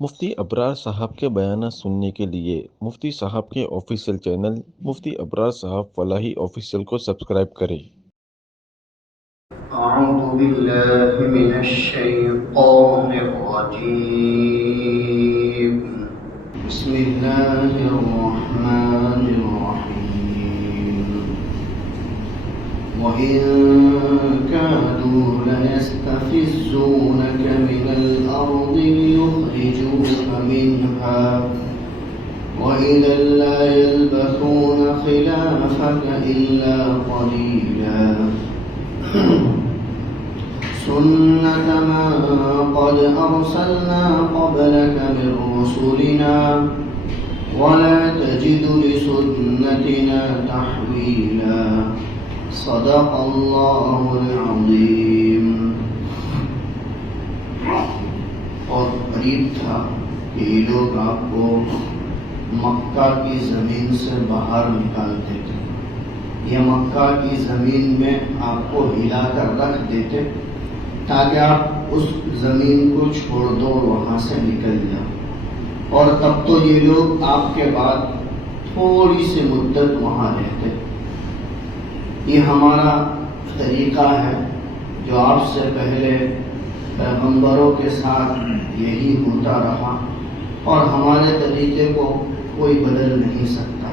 مفتی ابرار صاحب کے بیانات سننے کے لیے مفتی صاحب کے آفیشیل چینل مفتی ابرار صاحب فلاحی آفیشیل کو سبسکرائب کریں۔ اعوذ باللہ من الشیطان الرجیم بسم اللہ الرحمن الرحیم وَإِن كَادُوا لَيَسْتَفِزُّونَكَ مِنَ الْأَرْضِ لِيُخْرِجُوكَ مِنْهَا وَإِذًا لَّا يَلْبَثُونَ خِلَافَكَ إِلَّا قَلِيلًا سُنَّةَ مَن قَدْ أَرْسَلْنَا قَبْلَكَ مِن رُّسُلِنَا وَلَا تَجِدُ لِسُنَّتِنَا تَحْوِيلًا صدق اللہ العظیم۔ اور قریب تھا کہ یہ لوگ آپ کو مکہ کی زمین سے باہر نکالتے تھے یا مکہ کی زمین میں آپ کو ہلا کر رکھ دیتے تاکہ آپ اس زمین کو چھوڑ دو اور وہاں سے نکل جاؤ، اور تب تو یہ لوگ آپ کے بعد تھوڑی سی مدت وہاں رہتے۔ یہ ہمارا طریقہ ہے جو آپ سے پہلے پیغمبروں کے ساتھ یہی ہوتا رہا، اور ہمارے طریقے کو کوئی بدل نہیں سکتا۔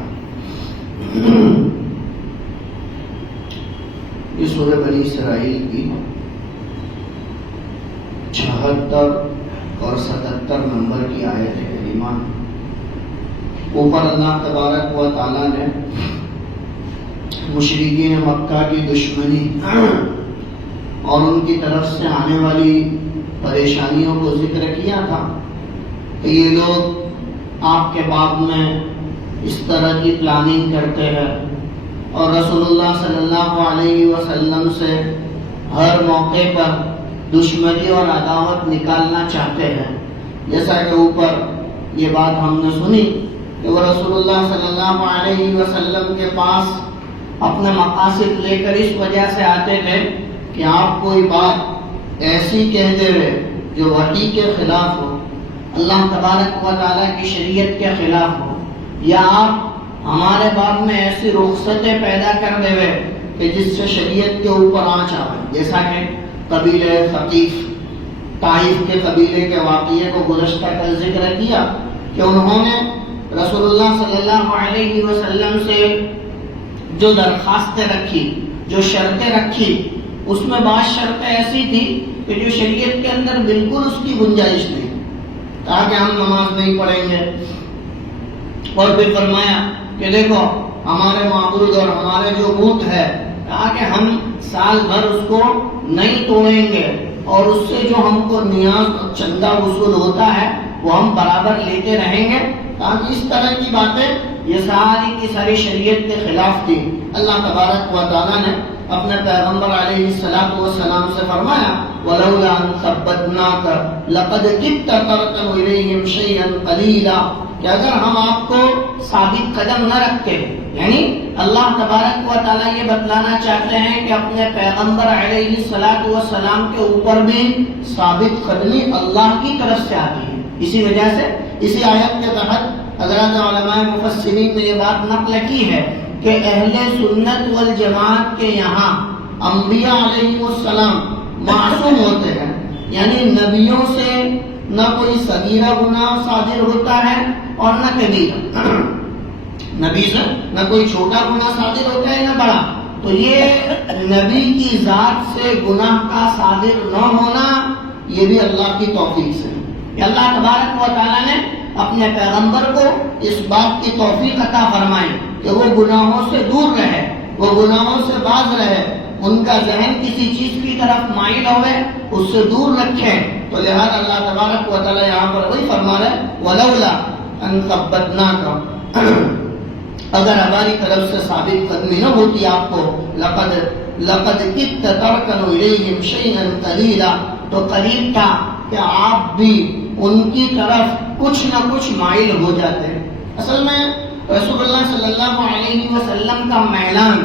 یہ سورہ بنی اسرائیل کی 76 اور 77 نمبر کی آیت کریمہ۔ اوپر اللہ تبارک و تعالیٰ نے مشرکین مکہ کی دشمنی اور ان کی طرف سے آنے والی پریشانیوں کو ذکر کیا تھا کہ یہ لوگ آپ کے باب میں اس طرح کی پلاننگ کرتے ہیں اور رسول اللہ صلی اللہ علیہ وسلم سے ہر موقع پر دشمنی اور عداوت نکالنا چاہتے ہیں، جیسا کہ اوپر یہ بات ہم نے سنی کہ وہ رسول اللہ صلی اللہ علیہ وسلم کے پاس اپنے مقاصد لے کر اس وجہ سے آتے تھے کہ آپ کوئی بات ایسی کہہ دے رہے جو وحی کے خلاف ہو، اللہ تبارک و تعالیٰ کی شریعت کے خلاف ہو، یا آپ ہمارے باب میں ایسی رخصتیں پیدا کر دے رہے کہ جس سے شریعت کے اوپر آنچ آئے، جیسا کہ قبیلہ ثقیف، طائف کے قبیلے کے واقعے کو گزشتہ کل ذکر کیا کہ انہوں نے رسول اللہ صلی اللہ علیہ وسلم سے جو درخواستیں رکھی، جو شرطیں رکھی، اس میں بعض شرطیں ایسی تھی کہ جو شریعت کے اندر بالکل اس کی گنجائش نہیں، تاکہ ہم نماز نہیں پڑھیں گے، اور پھر فرمایا کہ دیکھو ہمارے معبود اور ہمارے جو بت ہے تاکہ ہم سال بھر اس کو نہیں توڑیں گے، اور اس سے جو ہم کو نیاز چندہ وصول ہوتا ہے وہ ہم برابر لیتے رہیں گے، تاکہ اس طرح کی باتیں یہ ساری کی ساری شریعت کے خلاف تھی۔ اللہ تبارک و تعالیٰ نے اپنے پیغمبر علیہ السلام سے فرمایا وَلَوْلَا أَن ثَبَّتْنَاكَ لَقَدْ كِدتَّ تَرْكَنُ إِلَيْهِمْ شَيْئًا قَلِيلًا، کہ اگر ہم آپ کو ثابت قدم نہ رکھتے، یعنی اللہ تبارک و تعالیٰ یہ بتلانا چاہتے ہیں کہ اپنے پیغمبر علیہ السلام کے اوپر بھی ثابت قدمی اللہ کی طرف سے آتی ہے۔ اسی وجہ سے اسی آیت کے تحت حضرات علماء مفسرین نے یہ بات نقل کی ہے کہ اہل سنت والجماعت کے یہاں انبیاء علیہ السلام معصوم ہوتے ہیں، یعنی نبیوں سے نہ کوئی صغیرہ گناہ صادر ہوتا ہے اور نہ کبیرہ، نبی سے نہ کوئی چھوٹا گناہ صادر ہوتا ہے نہ بڑا، تو یہ نبی کی ذات سے گناہ کا صادر نہ ہونا یہ بھی اللہ کی توفیق سے ہے کہ اللہ تبارک و تعالیٰ نے اپنے پیغمبر کو اس بات کی توفیق عطا فرمائے کہ وہ گناہوں سے دور رہے، وہ گناہوں سے باز رہے، ان کا ذہن کسی چیز کی طرف مائل ہوئے، اس سے دور رکھے۔ تو لہذا اللہ تبارک و تعالیٰ یہاں پر وہی فرما رہے وَلَوْلَا أَن ثَبَّتْنَاكَ، اگر ہماری طرف سے ثابت قدمی نہ ہوتی آپ کو لَقَدْ كِدتَّ تَرْكَنُ إِلَيْهِمْ شَيْئًا قَلِيلًا، تو قریب تھا کہ آپ بھی ان کی طرف کچھ نہ کچھ مائل ہو جاتے۔ اصل میں رسول اللہ صلی اللہ علیہ وسلم کا میلان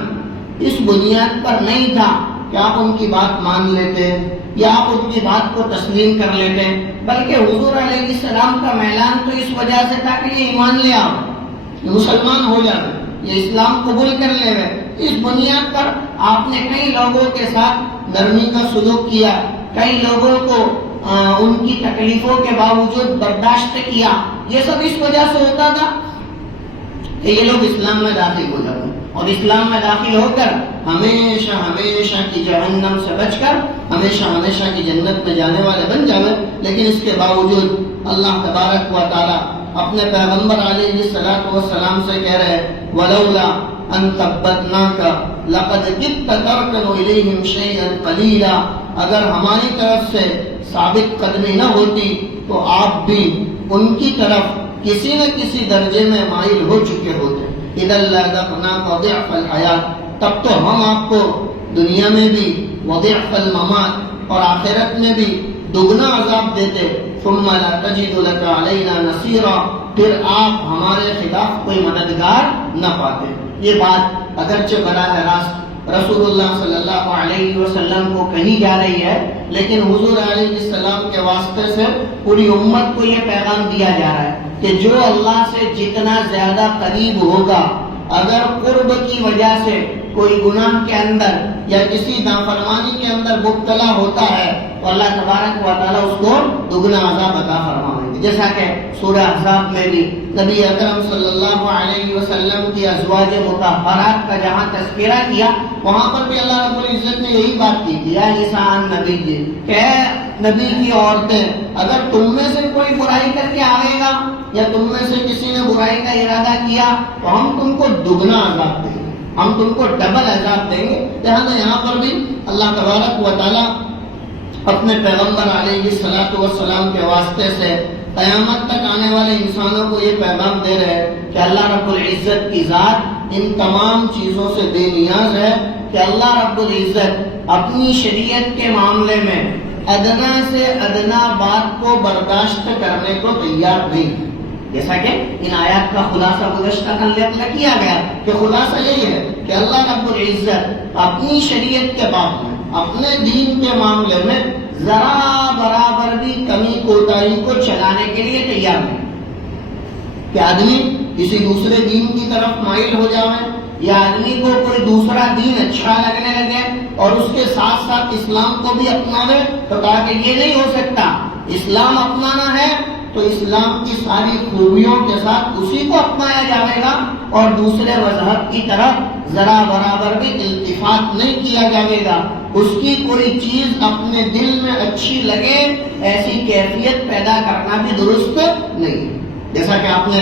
اس بنیاد پر نہیں تھا کہ آپ ان کی بات مان لیتے یا آپ ان کی بات کو تسلیم کر لیتے ہیں، بلکہ حضور علیہ السلام کا اعلان تو اس وجہ سے تھا کہ یہ ایمان لے آؤ، مسلمان ہو جائے، یہ اسلام قبول کر لے گئے۔ اس بنیاد پر آپ نے کئی لوگوں کے ساتھ نرمی کا سلوک کیا، کئی لوگوں کو ان کی تکلیفوں کے باوجود برداشت کیا۔ یہ سب اس وجہ سے ہوتا تھا کہ یہ لوگ اسلام میں داخل ہو جاتے اور اسلام میں داخل ہو کر ہمیشہ ہمیشہ کی جہنم سے بچ کر ہمیشہ ہمیشہ کی جنت میں جانے والے بن جائیں۔ لیکن اس کے باوجود اللہ تبارک و تعالی اپنے پیغمبر علیہ الصلوۃ والسلام سے کہہ رہے ولولا ان ثبتناک لقد کدت ترکن الیہم شیئا قلیلا، اگر ہماری طرف سے ثابت قدمی نہ ہوتی تو آپ بھی ان کی طرف کسی نہ کسی درجے میں مائل ہو چکے ہوتے۔ اذا لذقناک ضعف الحیات، تب تو ہم آپ کو دنیا میں بھی وضعف الممات اور آخرت میں بھی دگنا عذاب دیتے۔ ثم لا تجد لك علینا نصیرا، پھر آپ ہمارے خلاف کوئی مددگار نہ پاتے۔ یہ بات اگرچہ براہ راست رسول اللہ صلی اللہ علیہ وسلم کو کہی جا رہی ہے، لیکن حضور علیہ السلام کے واسطے سے پوری امت کو یہ پیغام دیا جا رہا ہے کہ جو اللہ سے جتنا زیادہ قریب ہوگا، اگر قرب کی وجہ سے کوئی گناہ کے اندر یا کسی نافرمانی کے اندر مبتلا ہوتا ہے تو اللہ تبارک و تعالیٰ اس کو دگنا عذاب عطا فرمائیں گے۔ جیسا کہ سورہ احزاب میں بھی نبی اکرم صلی اللہ علیہ وسلم کی ازواج مطہرات کا جہاں تذکرہ کیا، وہاں پر بھی اللہ رب العزت نے یہی بات کی یا نساء النبی جی کہ نبی کی عورتیں، اگر تم میں سے کوئی برائی کر کے آئے گا یا تم میں سے کسی نے برائی کا ارادہ کیا تو ہم تم کو دگنا عذاب دیں گے، ہم تم کو ڈبل عذاب دیں گے۔ لہٰذا یہاں پر بھی اللہ تبارک و تعالیٰ اپنے پیغمبر علیہ الصلوۃ والسلام کے واسطے سے قیامت تک آنے والے انسانوں کو یہ پیغام دے رہے ہیں کہ اللہ رب العزت کی ذات ان تمام چیزوں سے بے نیاز ہے، کہ اللہ رب العزت اپنی شریعت کے معاملے میں ادنا سے ادنا بات کو برداشت کرنے کو تیار نہیں ہے۔ جیسا کہ ان آیات کا خلاصہ گزشتہ کل کیا گیا کہ خلاصہ یہی ہے کہ اللہ رب العزت اپنی شریعت کے باب میں، اپنے دین کے معاملے میں ذرا برابر بھی کمی کوتاہی کو چلانے کے لیے تیار نہیں کہ آدمی کسی دوسرے دین کی طرف مائل ہو جائے یا آدمی کو کوئی دوسرا دین اچھا لگنے لگے اور اس کے ساتھ ساتھ اسلام کو بھی اپناوے، تو کہا کہ یہ نہیں ہو سکتا۔ اسلام اپنانا ہے تو اسلام کی ساری خوبیوں کے ساتھ اسی کو اپنایا جائے گا اور دوسرے مذہب کی طرف ذرا برابر بھی التفات نہیں کیا جائے گا۔ اس کی کوئی چیز اپنے دل میں اچھی لگے ایسی کیفیت پیدا کرنا بھی درست نہیں۔ جیسا کہ آپ نے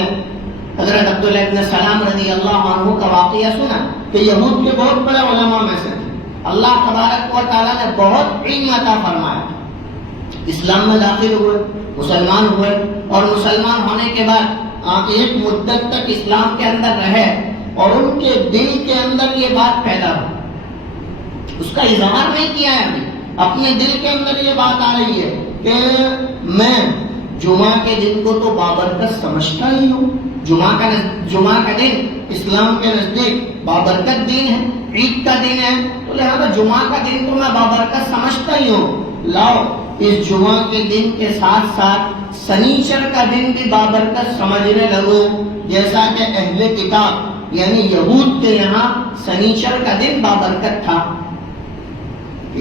حضرت عبداللہ ابن سلام رضی اللہ عنہ کا واقعہ سنا کہ یہود کے بہت بڑے علماء میں سے تھے، اللہ تبارک و تعالیٰ نے بہت علم عطا فرمایا، اسلام میں داخل ہوئے، مسلمان ہوئے اور مسلمان ہونے کے بعد آپ ایک مدت تک اسلام کے اندر رہے اور ان کے دل کے اندر یہ بات پیدا ہو، اس کا اظہار نہیں کیا ہے ابھی، اپنے دل کے اندر یہ بات آ رہی ہے کہ میں جمعہ کے دن کو تو بابرکت سمجھتا ہی ہوں، جمعہ کا دن اسلام کے نزدیک بابرکت دن ہے، عید کا دن ہے، تو لہذا جمعہ کا دن تو میں بابرکت سمجھتا ہی ہوں، لاؤ اس جمعہ کے دن کے ساتھ ساتھ سنیچر کا دن بھی بابرکت سمجھنے لگو، جیسا کہ اہل کتاب یعنی یہود کے یہاں سنیچر کا دن بابرکت تھا،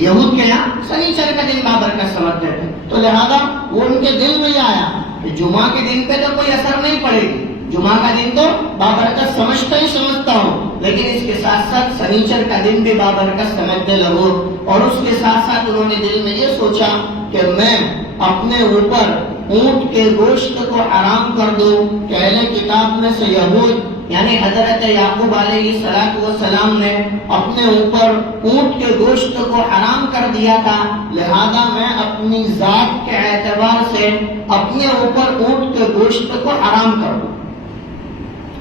یہود کے یہاں سنیچر کا دن بابرکت سمجھتے تھے، تو لہذا وہ ان کے دل میں آیا کہ جمعہ کے دن پہ تو کوئی اثر نہیں پڑے گی، جمعہ کا دن تو بابرکت سمجھتا ہی سمجھتا ہوں، لیکن اس کے ساتھ ساتھ سنیچر کا دن بھی بابرکت سمجھنے لگو، اور اس کے ساتھ ساتھ انہوں نے دل میں یہ سوچا کہ میں اپنے اوپر اونٹ کے گوشت کو حرام کر دوں کہ اہل کتاب میں سے یہود یعنی حضرت یعقوب علیہ السلام نے اپنے اوپر اونٹ کے گوشت کو حرام کر دیا تھا، لہذا میں اپنی ذات کے اعتبار سے اپنے اوپر اونٹ کے گوشت کو حرام کر دوں،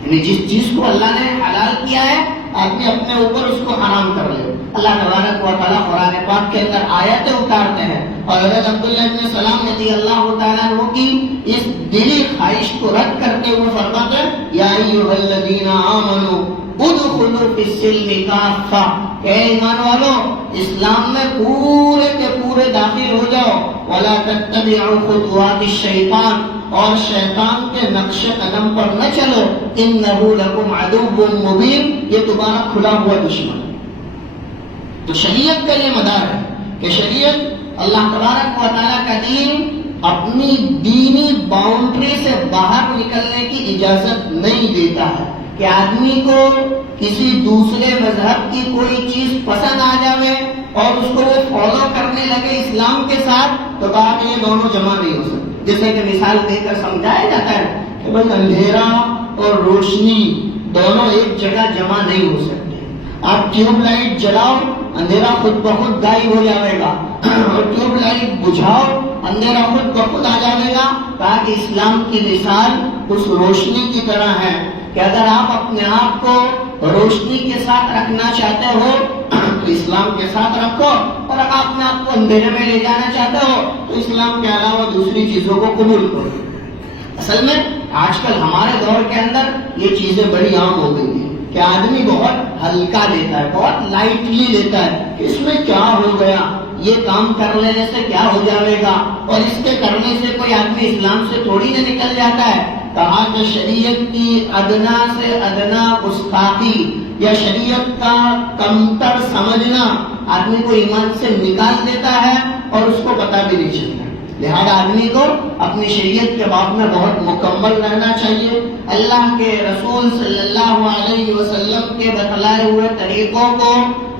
یعنی جس چیز کو اللہ نے حلال کیا ہے آدمی اپنے اوپر اس کو حرام کر لے۔ اللہ تبارک و تعالیٰ قرآن پاک کے اندر آیتیں اتارتے ہیں اور حضرت عبداللہ ابن سلام رضی اللہ تعالیٰ عنہ کی اس دلی خواہش کو رد کرتے ہوئے فرماتے ہیں یا ایھا الذین آمنوا ادخلوا فی السلم کافہ، اے ایمان والو اسلام میں پورے کے پورے داخل ہو جاؤ، ولا تتبعوا خطوات الشیطان، اور شیطان کے نقش قدم پر نہ چلو، انہ لکم عدو مبین، یہ تمہارا کھلا ہوا دشمن ہے۔ تو شریعت کا یہ مدار ہے کہ شریعت اللہ تبارک و تعالیٰ کا دین اپنی دینی باؤنڈری سے باہر نکلنے کی اجازت نہیں دیتا ہے کہ آدمی کو کسی دوسرے مذہب کی کوئی چیز پسند آ جائے اور اس کو وہ فالو کرنے لگے اسلام کے ساتھ، تو کہا کہ یہ دونوں جمع نہیں ہو سکتے۔ جیسے کہ مثال دے کر سمجھایا جاتا ہے کہ بھائی اندھیرا اور روشنی دونوں ایک جگہ جمع نہیں ہو سکتے۔ آپ ٹیوب لائٹ جلاؤ، اندھیرا خود بخود غائب ہو جائے گا، اور ٹیوب لائٹ بجھاؤ، اندھیرا خود بخود آ جائے گا۔ کہا کہ اسلام کی مثال اس روشنی کی طرح ہے کہ اگر آپ اپنے آپ کو روشنی کے ساتھ رکھنا چاہتے ہو تو اسلام کے ساتھ رکھو، اور اگر آپ اپنے آپ کو اندھیرے میں لے جانا چاہتے ہو تو اسلام کے علاوہ دوسری چیزوں کو قبول کرو۔ اصل میں آج کل ہمارے دور کے اندر یہ چیزیں بڑی عام ہو گئی ہیں کہ آدمی بہت ہلکا لیتا ہے، بہت لائٹلی لیتا ہے کہ اس میں کیا ہو گیا، یہ کام کر لینے سے کیا ہو جائے گا، اور اس کے کرنے سے کوئی آدمی اسلام سے تھوڑی نہ نکل جاتا ہے۔ کہا کہ شریعت کی ادنا سے ادنا گستاخی یا شریعت کا کمتر سمجھنا آدمی کو ایمان سے نکال دیتا ہے اور اس کو پتہ بھی نہیں چلتا۔ لہذا آدمی کو اپنی شریعت کے باب میں بہت مکمل رہنا چاہیے، اللہ کے رسول صلی اللہ علیہ وسلم کے بتلائے ہوئے طریقوں کو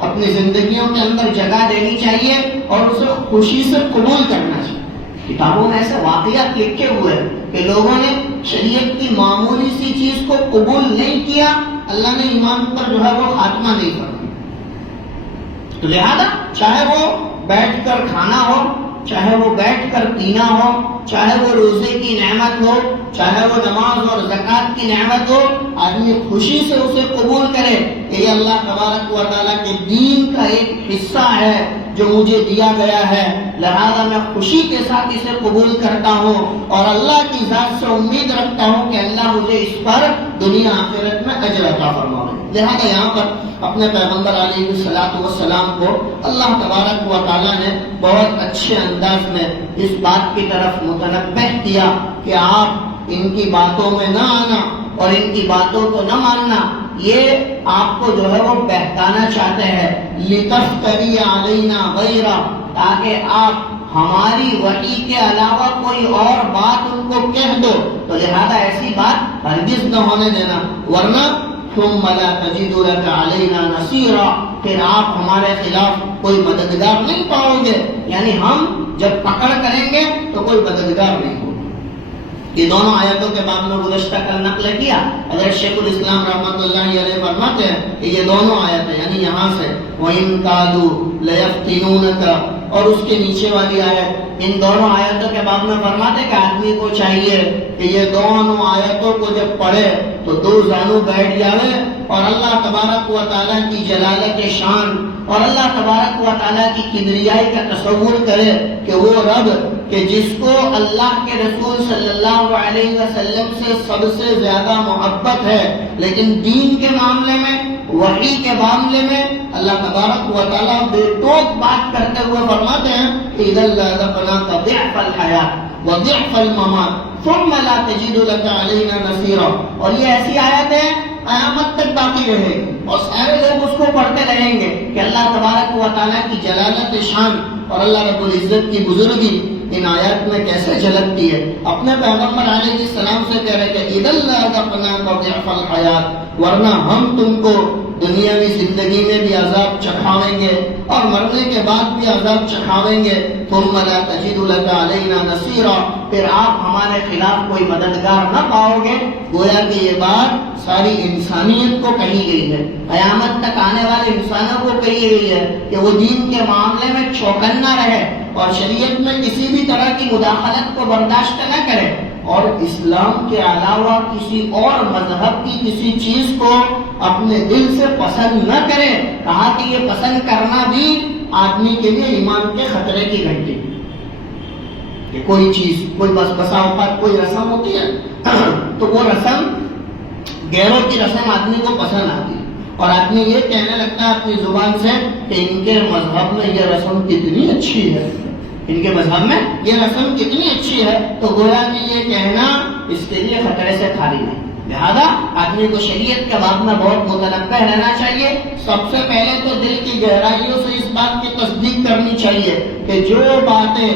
اپنی زندگیوں کے اندر جگہ دینی چاہیے اور اسے خوشی سے قبول کرنا چاہیے۔ کتابوں میں ایسے واقعات لکھے ہوئے ہیں کہ لوگوں نے شریعت کی معمولی سی چیز کو قبول نہیں کیا، اللہ نے ایمان پر جو ہے وہ خاتمہ نہیں فرمایا۔ تو لہذا چاہے وہ بیٹھ کر کھانا ہو، چاہے وہ بیٹھ کر پینا ہو، چاہے وہ روزے کی نعمت ہو، چاہے وہ نماز اور زکوٰۃ کی نعمت ہو، آدمی خوشی سے اسے قبول کرے کہ یہ اللہ تبارک و تعالیٰ کے دین کا ایک حصہ ہے جو مجھے دیا گیا ہے، لہذا میں خوشی کے ساتھ اسے قبول کرتا ہوں اور اللہ کی ذات سے امید رکھتا ہوں کہ اللہ مجھے اس پر دنیا آخرت میں اجر عطا فرمائے۔ لہذا یہاں پر اپنے پیغمبر علیہ الصلوۃ والسلام کو اللہ تبارک و تعالیٰ نے بہت اچھے انداز میں اس بات کی طرف متنبہ کیا کہ آپ ان کی باتوں میں نہ آنا اور ان کی باتوں کو نہ ماننا، یہ آپ کو جو ہے وہ بہکانا چاہتے ہیں، لِتَفْتَرِيَ عَلَيْنَا غَيْرًا، تاکہ آپ ہماری وحی کے علاوہ کوئی اور بات ان کو کہہ دو، تو لہذا ایسی بات ہرگز نہ ہونے دینا، ورنہ ثُمَّ لَا تَجِدُ لَكَ عَلَيْنَا نَصِيرًا، پھر آپ ہمارے خلاف کوئی مددگار نہیں پاؤ گے، یعنی ہم جب پکڑ کریں گے تو کوئی مددگار نہیں ہوگا۔ یہ دونوں آیتوں کے بعد میں گزشتہ کل نقل کیا، حضرت شیخ الاسلام رحمۃ اللہ علیہ فرماتے ہیں کہ یہ دونوں آیتیں یعنی یہاں سے وَإِن كَادُوا لَيَفْتِنُونَكَ اور اس کے نیچے والی آیت، ان دونوں آیتوں کے بعد میں فرماتے کہ آدمی کو چاہیے کہ یہ دونوں آیتوں کو جب پڑھے تو دو زانو بیٹھ جاوے اور اللہ تبارک و تعالیٰ کی جلالت شان اور اللہ تبارک و تعالیٰ کی کبریائی کا تصور کرے کہ وہ رب کہ جس کو اللہ کے رسول صلی اللہ علیہ وسلم سے سب سے زیادہ محبت ہے، لیکن دین کے معاملے میں، وحی کے معاملے میں اللہ تبارک و تعالیٰ بے ٹوک بات کرتے ہوئے فرماتے ہیں کہ اِذًا لَأَذَقْنَاكَ ضِعْفَ الْحَيَاةِ وَضِعْفَ الْمَمَاتِ ثُمَّ لَا تَجِدُ لَكَ عَلَيْنَا نَصِيرًا، اور یہ ایسی آیت ہے قیامت تک باقی رہے گی اور سارے لوگ اس کو پڑھتے رہیں گے کہ اللہ تبارک و تعالیٰ کی جلالت شان اور اللہ رب العزت کی بزرگی ان آیات میں کیسے جھلکتی ہے۔ اپنے پیغمبر علیہ السلام سے کہہ رہے کہ اِذًا لَأَذَقْنَاكَ ضِعْفَ الْحَيَاةِ، ورنہ ہم تم کو دنیاوی زندگی میں بھی عذاب چکھاویں گے اور مرنے کے بعد بھی عذاب چکھاویں گے، ثُمَّ لَا تَجِدُ لَكَ عَلَيْنَا نَصِيرًا، پھر آپ ہمارے خلاف کوئی مددگار نہ پاؤ گے۔ گویا کہ یہ بات ساری انسانیت کو کہی گئی ہے، قیامت تک آنے والے انسانوں کو کہی گئی ہے کہ وہ دین کے معاملے میں چوکنا رہے اور شریعت میں کسی بھی طرح کی مداخلت کو برداشت نہ کرے اور اسلام کے علاوہ کسی اور مذہب کی کسی چیز کو اپنے دل سے پسند نہ کرے۔ کہا کہ یہ پسند کرنا بھی آدمی کے لیے ایمان کے خطرے کی گھنٹی کہ کوئی چیز، کوئی بسا اوقات کوئی رسم ہوتی ہے تو وہ رسم غیروں کی رسم آدمی کو پسند آتی ہے اور آدمی یہ کہنے لگتا ہے اپنی زبان سے کہ ان کے مذہب میں یہ رسم کتنی اچھی ہے، ان کے مذہب میں یہ رسم کتنی اچھی ہے، تو گویا کہ یہ کہنا اس کے لیے خطرے سے خالی نہیں۔ لہذا آدمی کو شریعت کے باب میں بہت متنبہ رہنا چاہیے۔ سب سے پہلے تو دل کی گہرائیوں سے اس بات کی تصدیق کرنی چاہیے کہ جو باتیں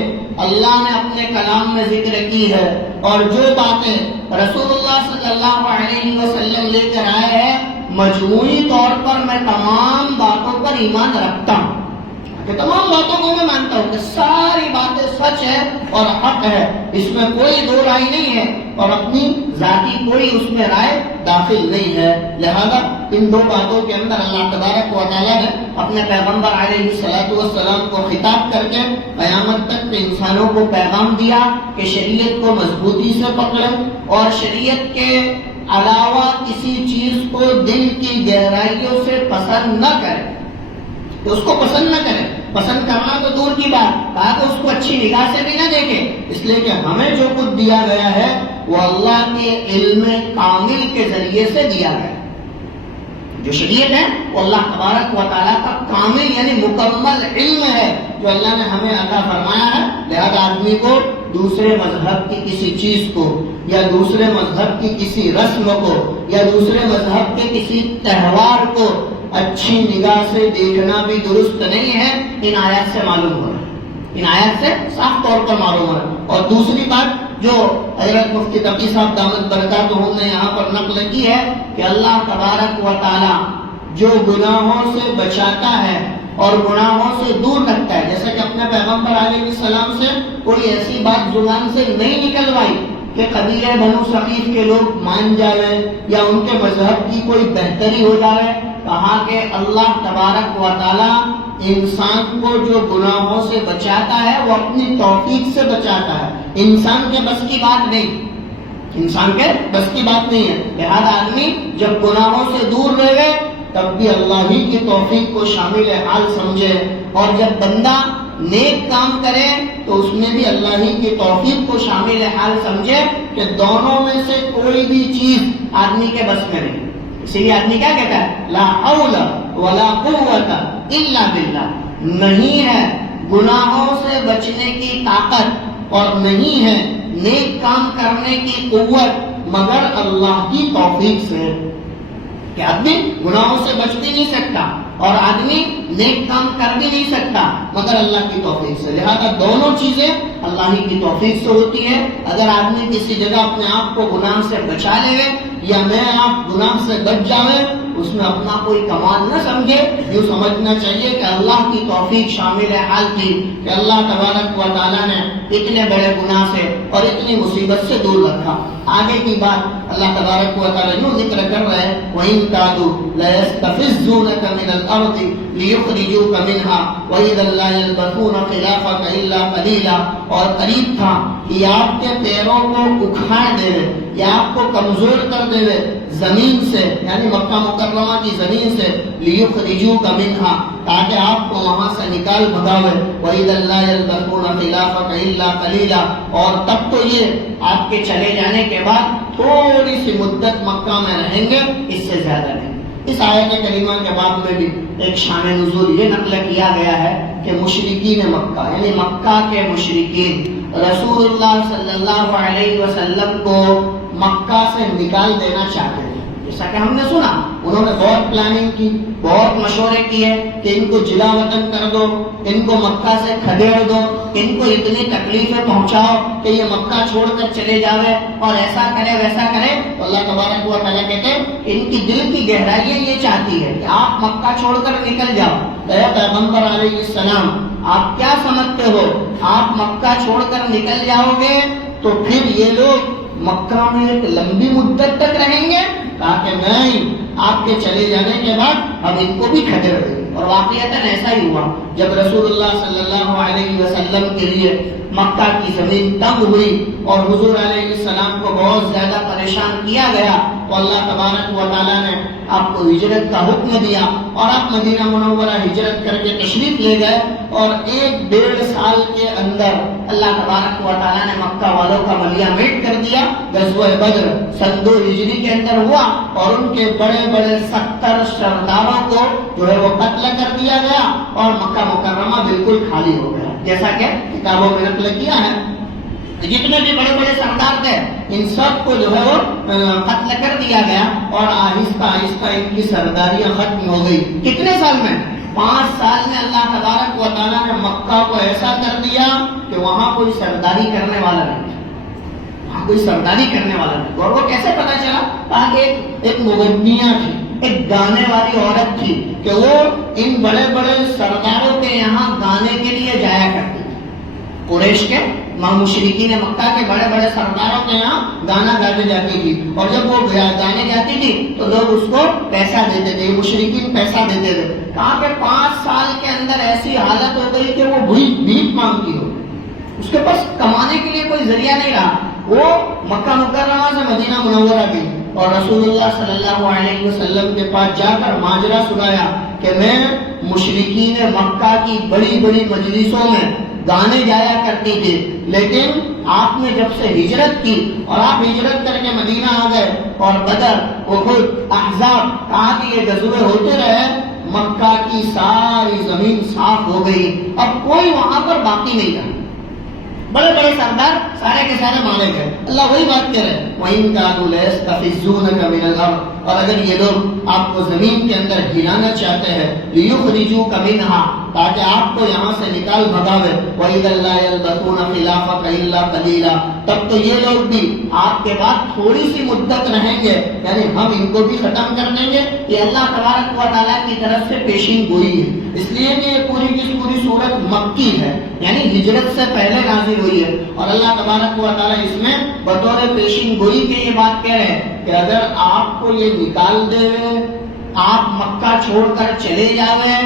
اللہ نے اپنے کلام میں ذکر کی ہے اور جو باتیں رسول اللہ صلی اللہ علیہ وسلم لے کر آئے ہیں، مجموعی طور پر میں تمام باتوں پر ایمان رکھتا ہوں، کہ تمام باتوں کو میں مانتا ہوں کہ ساری باتیں سچ ہے اور حق ہے، اس میں کوئی دو رائے نہیں ہے اور اپنی ذاتی کوئی اس میں رائے داخل نہیں ہے۔ لہذا ان دو باتوں کے اندر اللہ تبارک و تعالیٰ نے اپنے پیغمبر علیہ السلام کو خطاب کر کے قیامت تک کے انسانوں کو پیغام دیا کہ شریعت کو مضبوطی سے پکڑیں اور شریعت کے علاوہ کسی چیز کو دل کی گہرائیوں سے پسند نہ کریں، تو اس کو پسند نہ کریں۔ پسند کرنا تو دور کی بات، کہا کہ اس کو اچھی نگاہ سے بھی نہ دیکھیں، اس لیے کہ ہمیں جو کچھ دیا گیا ہے وہ اللہ کے علم کامل کے ذریعے سے دیا گیا ہے۔ جو شریعت ہے وہ اللہ تبارک و تعالیٰ کا کامل یعنی مکمل علم ہے جو اللہ نے ہمیں عطا فرمایا ہے۔ لہذا آدمی کو دوسرے مذہب کی کسی چیز کو یا دوسرے مذہب کی کسی رسم کو یا دوسرے مذہب کے کسی تہوار کو اچھی نگاہ سے دیکھنا بھی درست نہیں ہے۔ ان آیات سے معلوم ہو رہا ہے، ان آیات سے صاف طور پر معلوم ہو رہا ہے۔ اور دوسری بات جو حضرت مفتی تقی صاحب دامت برکاتہم نے یہاں پر نقل کی ہے کہ اللہ تبارک و تعالی جو گناہوں سے بچاتا ہے اور گناہوں سے دور رکھتا ہے، جیسے کہ اپنے پیغمبر علیہ السلام سے کوئی ایسی بات زبان سے نہیں نکلوائی کہ قبیلہ بنو ثقیف کے لوگ مان جائیں یا ان کے مذہب کی کوئی بہتری ہو جائے، کہا کہ اللہ تبارک و تعالی انسان کو جو گناہوں سے بچاتا ہے وہ اپنی توفیق سے بچاتا ہے، انسان کے بس کی بات نہیں، انسان کے بس کی بات نہیں ہے۔ لہذا آدمی جب گناہوں سے دور رہے تب بھی اللہ ہی کی توفیق کو شامل حال سمجھے، اور جب بندہ نیک کام کرے تو اس میں بھی اللہ ہی کی توفیق کو شامل حال سمجھے کہ دونوں میں سے کوئی بھی چیز آدمی کے بس میں نہیں۔ اسی لیے آدمی کیا کہتا ہے؟ لا حول ولا قوت الا باللہ، نہیں ہے گناہوں سے بچنے کی طاقت اور نہیں ہے نیک کام کرنے کی قوت مگر اللہ کی توفیق سے، کہ آدمی گناہوں سے بچ بھی نہیں سکتا اور آدمی نیک کام کر بھی نہیں سکتا مگر اللہ کی توفیق سے۔ لہذا دونوں چیزیں اللہ ہی کی توفیق سے ہوتی ہے۔ اگر آدمی کسی جگہ اپنے آپ کو گناہ سے بچا لے یا میں آپ گناہ سے بچ جاویں، اس میں اپنا کوئی کمال نہ سمجھے، یوں سمجھنا چاہیے کہ اللہ کی توفیق شامل حال تھی کہ اللہ تبارک و تعالیٰ نے اتنے بڑے گناہ سے اور اتنی مصیبت سے دور رکھا۔ آگے کی بات اللہ تبارک و تعالیٰ یوں ذکر کر رہے ہیں وَإِن كَادُوا لَيَسْتَفِزُّونَكَ مِنَ الْأَرْضِ لِيُخْرِجُوكَ مِنْهَا وَإِذًا لَّا يَلْبَثُونَ خِلَافَكَ إِلَّا قَلِيلًا، اور قریب تھا کہ آپ کے پیروں کو اکھاڑ دے یا آپ کو کمزور کر دے زمین سے، یعنی مکہ مکرمہ کی زمین سے، لِيُخْرِجُوكَ مِنْهَا، تاکہ آپ کو وہاں سے نکال بھگاوے، وَإِذًا لَّا يَلْبَثُونَ خِلَافَكَ إِلَّا قَلِيلًا، اور تب تو یہ آپ کے چلے جانے کے بعد تھوڑی سی مدت مکہ میں رہیں گے، اس سے زیادہ نہیں۔ اس آیت کریمہ کے باب میں بھی ایک شان نزول یہ نقل کیا گیا ہے کہ مشرکین مکہ یعنی مکہ کے مشرکین رسول اللہ صلی اللہ علیہ وسلم کو مکہ سے نکال دینا چاہتے ہیں۔ جیسا کہ ہم نے سنا انہوں نے بہت پلاننگ کی، بہت مشورے کیے کہ ان کو جلا وطن کر دو، ان کو مکہ سے کھدیڑ دو، ان کو اتنی تکلیفیں پہنچاؤ کہ یہ مکہ چھوڑ کر چلے جاوے اور ایسا کرے ویسا کرے۔ تو اللہ تبارک و تعالیٰ کہتے ہیں ان کی دل کی گہرائیاں یہ چاہتی ہے کہ آپ مکہ چھوڑ کر نکل جاؤ۔ اے پیغمبر علیہ السلام، آپ کیا سمجھتے ہو آپ مکہ چھوڑ کر نکل جاؤ گے تو پھر یہ لوگ مکہ میں ایک لمبی مدت تک رہیں گے؟ کہا کہ نہیں، آپ کے چلے جانے کے بعد ہم ان کو بھی کھدیڑ دیں گے۔ اور واقعتاً ایسا ہی ہوا، جب رسول اللہ صلی اللہ علیہ وسلم کے لیے مکہ کی زمین تنگ ہوئی اور حضور علیہ السلام کو بہت زیادہ پریشان کیا گیا تو اللہ تبارک و تعالیٰ نے آپ کو ہجرت کا حکم دیا اور آپ مدینہ منورہ ہجرت کر کے تشریف لے گئے، اور 1.5 سال کے اندر اللہ تبارک و تعالیٰ نے مکہ والوں کا ملیہ میٹ کر دیا، غزوہ بدر سن 2 ہجری کے اندر ہوا اور ان کے بڑے بڑے 70 سرداروں کو جو ہے وہ قتل کر دیا گیا اور مکہ مکرمہ بالکل خالی ہو گیا، جیسا کہ کتابوں میں نقل کیا ہے۔ جتنے بھی بڑے بڑے سردار تھے ان سب کو جو ہے وہ قتل کر دیا گیا اور آہستہ آہستہ ان کی سرداریاں ختم ہو گئی۔ کتنے سال میں؟ 5 سال میں اللہ تبارک و تعالیٰ نے مکہ کو ایسا کر دیا کہ وہاں کوئی سرداری کرنے والا نہیں، وہاں کوئی سرداری کرنے والا نہیں۔ اور وہ کیسے پتا چلا؟ تاکہ ایک مغنیہ تھی، ایک گانے والی عورت تھی کہ وہ ان بڑے بڑے سرداروں کے یہاں گانے کے لیے جایا کرتی تھی۔ قریش کے مشرکین مکہ کے بڑے بڑے سرداروں کے یہاں گانا گانے جاتی تھی اور جب وہ گانے جاتی تھی تو لوگ اس کو پیسہ دیتے تھے، مشرکین پیسہ دیتے تھے۔ کہا کہ 5 سال کے اندر ایسی حالت ہو گئی کہ وہ بھیک مانگتی ہو، اس کے پاس کمانے کے لیے کوئی ذریعہ نہیں رہا۔ وہ مکہ مکرمہ سے مدینہ منورہ گئی اور رسول اللہ صلی اللہ علیہ وسلم کے پاس جا کر ماجرا سنایا کہ میں مشرکین مکہ کی بڑی بڑی مجلسوں میں گانے جایا کرتی تھی، لیکن آپ نے جب سے ہجرت کی اور آپ ہجرت کر کے مدینہ آ گئے اور بدر، احد، احزاب، کہا کہ یہ غزوے ہوتے رہے، مکہ کی ساری زمین صاف ہو گئی، اب کوئی وہاں پر باقی نہیں رہا، بڑے بڑے سردار سارے کے سارے مارے گئے۔ اللہ وہی بات کہہ رہے وَإِن كَانُوا لَيَسْتَفِزُّونَكَ مِنَ الْأَرْضِ، اور اگر یہ لوگ آپ کو زمین کے اندر ہلانا چاہتے ہیں لِيُخْرِجُوكَ مِنْهَا، تاکہ آپ کو یہاں سے نکال بھگاوے، وَإِذًا لَا يَلْبَثُونَ خِلَافَكَ إِلَّا قَلِيلًا، تب تو یہ لوگ بھی آپ کے بعد تھوڑی سی مدت رہیں گے، یعنی ہم ان کو بھی ختم کر دیں گے۔ یہ اللہ تبارک و تعالیٰ کی طرف سے پیشین گوئی ہے، اس لیے کہ یہ پوری کی پوری صورت مکی ہے، یعنی ہجرت سے پہلے نازل ہوئی ہے، اور اللہ تبارک و تعالیٰ اس میں بطور پیشین گوئی کے یہ بات کہہ رہے ہیں کہ اگر آپ کو یہ نکال دے، آپ مکہ چھوڑ کر چلے جاوے،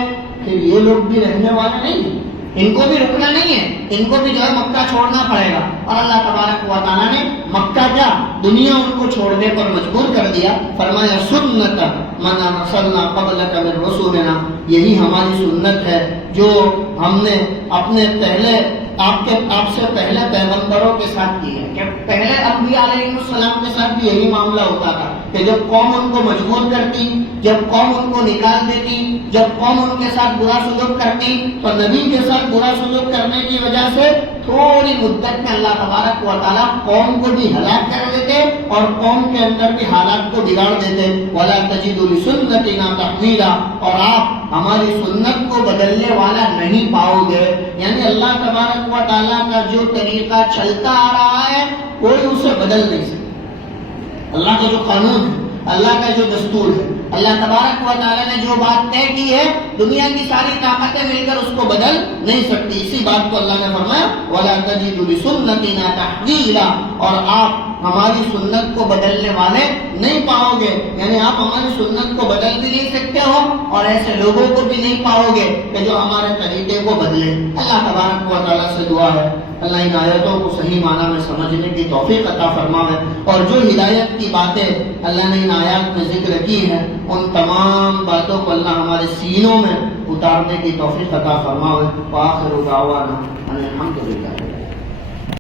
پھر یہ لوگ بھی رہنے والے نہیں ہیں، ان کو بھی رکنا نہیں ہے، ان کو بھی جو ہے مکہ چھوڑنا پڑے گا۔ اور اللہ تبارک و تعالیٰ نے مکہ کیا دنیا ان کو چھوڑنے پر مجبور کر دیا، فرمایا سنت من ارسلنا قبلک من رسولنا، یہی ہماری سنت ہے جو ہم نے اپنے پہلے آپ سے پہلے پیغمبروں کے ساتھ کی ہے، کہ پہلے انبیاء علیہ السلام کے ساتھ بھی یہی معاملہ ہوتا تھا کہ جب قوم ان کو مجبور کرتی، جب قوم ان کو نکال دیتی، جب قوم ان کے ساتھ برا سلوک کرتی، تو نبی کے ساتھ برا سلوک کرنے کی وجہ سے تھوڑی مدت میں اللہ تبارک و تعالیٰ قوم کو بھی ہلاک کر دیتے اور قوم کے اندر بھی حالات کو بگاڑ دیتے۔ وَلَا تَجِدُ لِسُنَّتِنَا تَحْوِيلًا، اور آپ ہماری سنت کو بدلنے والا نہیں پاؤ گے، یعنی اللہ تبارک و تعالیٰ کا جو طریقہ چلتا آ رہا ہے کوئی اسے بدل نہیں سکتا۔ اللہ کا جو قانون ہے، اللہ کا جو دستور ہے، اللہ تبارک و تعالیٰ نے جو بات طے کی ہے، دنیا کی ساری طاقتیں مل کر اس کو بدل نہیں سکتی۔ اسی بات کو اللہ نے فرمایا وَلَا تَجِدُ لِسُنَّتِنَا تَحْوِيلًا، اور آپ ہماری سنت کو بدلنے والے نہیں پاؤ گے، یعنی آپ ہماری سنت کو بدل بھی نہیں سکتے ہو اور ایسے لوگوں کو بھی نہیں پاؤ گے کہ جو ہمارے طریقے کو بدلے۔ اللہ تبارک و تعالیٰ سے دعا ہے اللہ ان آیتوں کو صحیح معنی میں سمجھنے کی توفیق عطا فرماوے، اور جو ہدایت کی باتیں اللہ نے ان آیات میں ذکر کی ہیں ان تمام باتوں کو اللہ ہمارے سینوں میں اتارنے کی توفیق عطا فرماوے۔ وآخر دعوانا ان الحمدللہ۔